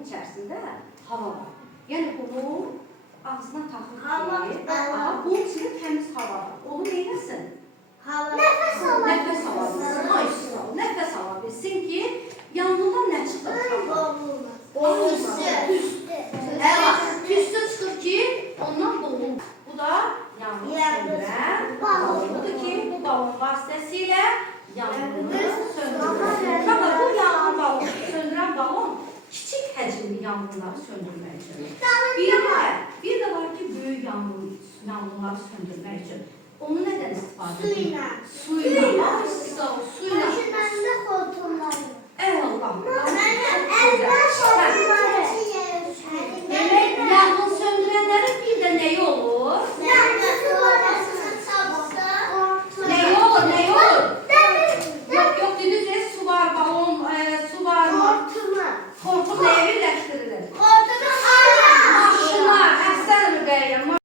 balonun içərisində hava var. Yəni bunu ağzına taxır ki, bunun içində təmiz hava var. Onu neyləsin? Nəfəs alabilsin. Nəfəs alabilsin ki, yanından nə çıxır? Tüstü çıxır ki, ondan balon. Bu da yanğın söndürən balondur ki, bu balon vasitəsilə yanğını söndürür. Fakat bu yanğın balonu, söndürən balon kiçik həcmli yanğınları söndürmək üçün. Bir de var ki, böyük yanğınları söndürmək üçün. Onu nədən istifadə edir? Suyla.